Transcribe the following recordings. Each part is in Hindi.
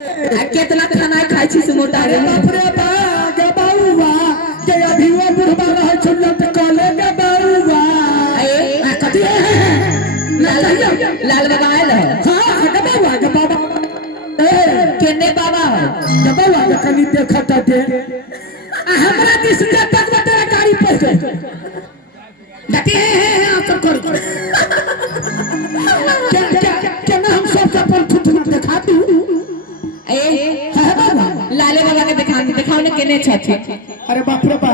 कितना खाना खाई छी से मोटा रे बाप रे बा गे बाऊवा के अभियो बुढ़बा रह छुल्ला त कले गे बाऊवा ए कथि लाल बाबा आयल है हां गे बाऊवा गे बाबा केने बाबा है गे बाऊवा के कनी देखत दे हमरा दिस के तक तेरा गाड़ी पहुंच गई डटी है आप सब कर क्या हम सब का पर थुथना दिखा दू ए लाले बाबा के दिखाओ ने केने छथि अरे बाप रे बा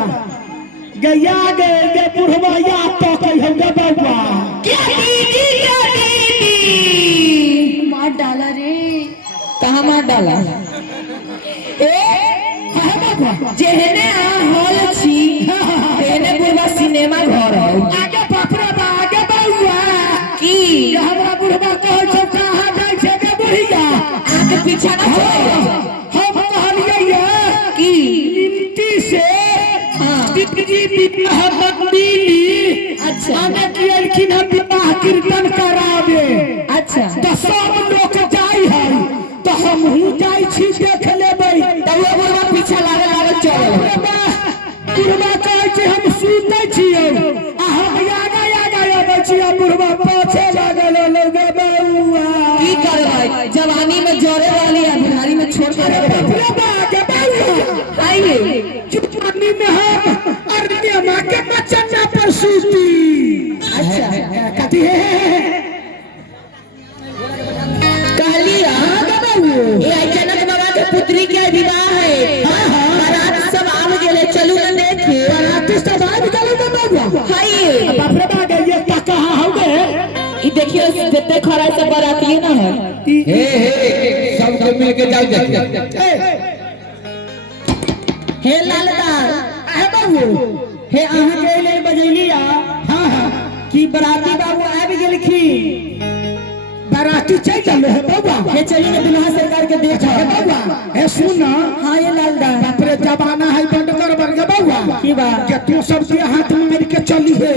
गैया गे गे बुढ़वा या तो कहि हम गे बाबा क्या दीदी मार डाला रे कहां मार डाला ए है बाबा जेहने आ हॉल छी तेने बुढ़वा सिनेमा घर है आगे बाप रे बा आगे बाबा की हमरा बुढ़वा कहै छ कहां जाय छै गे बुढ़िया आगे पीछा ना छोड़ हम कहलिए की मिनटी से हां जी मोहब्बत मिली अच्छा आने की अलखिन हम विवाह कीर्तन करावे अच्छा तो सब लोग जाई है तो हम हूं जाई छी देख लेबै तब वो बुढ़वा पीछा लागल चल बुढ़वा कहै छै हम सुतै छियै आ हम आगा आबै छियै बुढ़वा पाछे लागल लगे बउआ की करबै जवानी में जोरे वाली है बुढ़ारी में छोड़ के बुढ़वा के बउआ आइए जवानी में हम अरनिया मां के बचना पर सूती अच्छा कथि है कहलिया ये जनक बाबा के पुत्री के विवाह है बारात सब आव गेले चलू न देखे बाराती सब आ गेले न बउआ हाय बाप रे बा ये का कहां हो गे ई देखियो जितने खड़ा सब बाराती ना है हे सबको मिल के जाओ देखते हे लालदार है बाबू हे अहाँ के ले बजैलिया हां हां कि बाराती बाबू आबि गेलखिन बाराती चल चले है बाबा हे चलिए न दुल्हा सरकार के देख है बाबा है सुन हां ये लालदार बाप रे जमाना है बंद कर बर के बाबा की बात के तू सब के हाथ में मेरे के चली है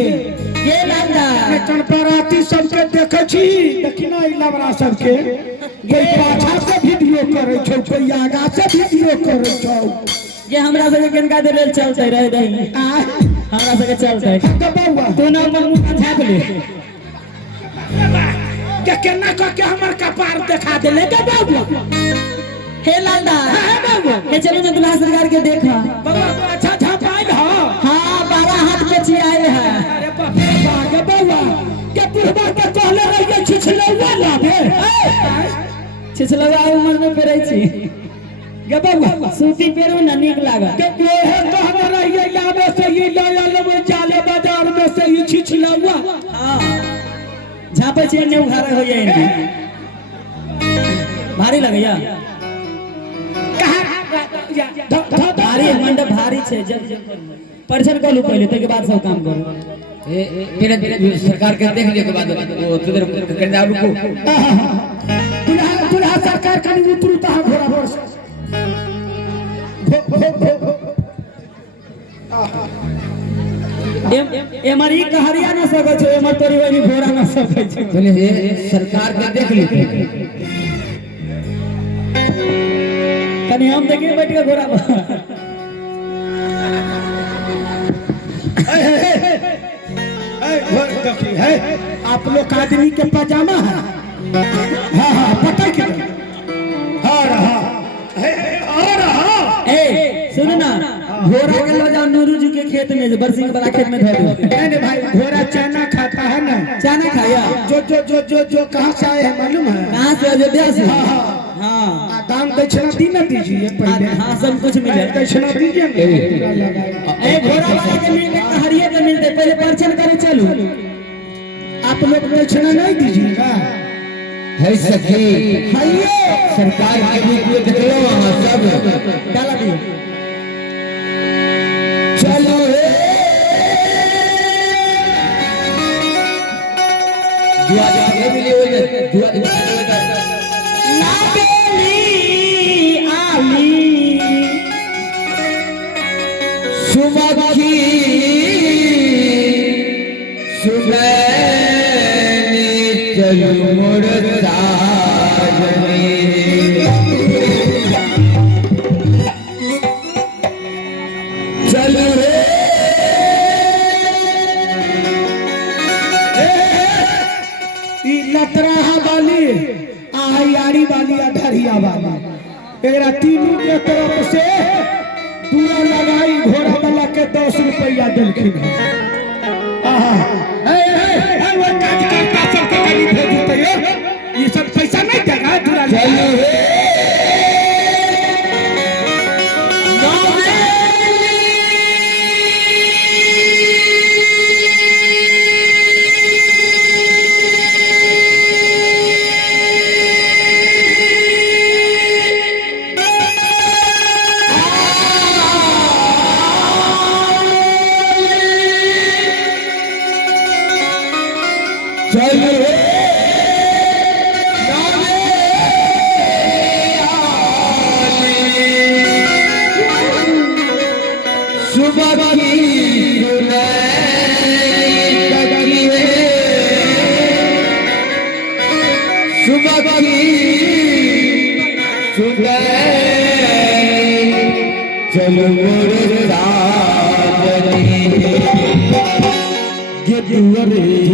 ये लालदार कन बाराती सब के देखे छी देखिना ई लवरा सब के कोई पाछा से वीडियो करे छौ कोई आगा से वीडियो करे छौ ये हमरा सके केनका दे लेल चलते रह दही हमरा सके चलते के बाबा तू ना मन मुंह झाप ले के केना क के हमर कपार दिखा देले के बाबा हे लालदार है बाबा हे चलो न दुल्हा सरकार के देखा बाबा पाछा झपाइल हो हां 12 हाथ पे चियाइल है अरे बाप रे बाबा बाबा के बुढ़वा के कहले रहिए छिछलौआ लाबे छिछलवा उमर में पेरै छी गे बाबा सूती पेरू न नीक लागत के कोहे कहले रहिए लाबे से ये लाया लेबे जाले बाजार में से ये छिछलौआ हां झापे छी ने उघारा हो जाए भारी लगैया कहां भारी मंडप भारी छे जब परिचय कर लू पहले तो के बाद सब काम करो फिर सरकार के देख लियो के बाद वो तुदर करना रुको दुल्हा सरकार कनी उतरता है घोड़ा बस एमर ई कहरिया न सकै छै एमर तोरी वाली घोड़ा न सकै छै बोले सरकार के देख लियो कनी हम देखिए बैठ के घोड़ा देखिए है आप लोग आदमी के पजामा है हाँ हाँ पता क्या हाँ रहा ए सुन ना घोड़ा के ले जाओ नूरू जी के खेत में बरसिंग वाला खेत में धो दो नहीं भाई घोड़ा चना खाता है ना चना खाया जो कहाँ से आए हैं मालूम है कहां से अयोध्या से हाँ हां दान दक्षिणा दी ना दीजिए पहले हां सब कुछ मिले दक्षिणा दीजिए ए घोड़ा वाला के मिलते कहरिए के मिलते पहले परचन करे चलो आप लोग दक्षिणा नहीं दीजिएगा है सखी हाइए सरकार के वीडियो देख लो वहां सब डाला दियो चलो रे दुआ दे मिली हो दुआ दे ना बेली आली सुमखी सुनैनी चल मुड़ता जमी बिया वाला एकरा तीनों के तरफ से दूरा लगाई घोड़ा वाला के 10 रुपया दिलखिन वो काज करता सब के कहीं भेज देते ये सब पैसा नहीं देगा दूरा चलो चलो मोरे साजनी ये दुआरे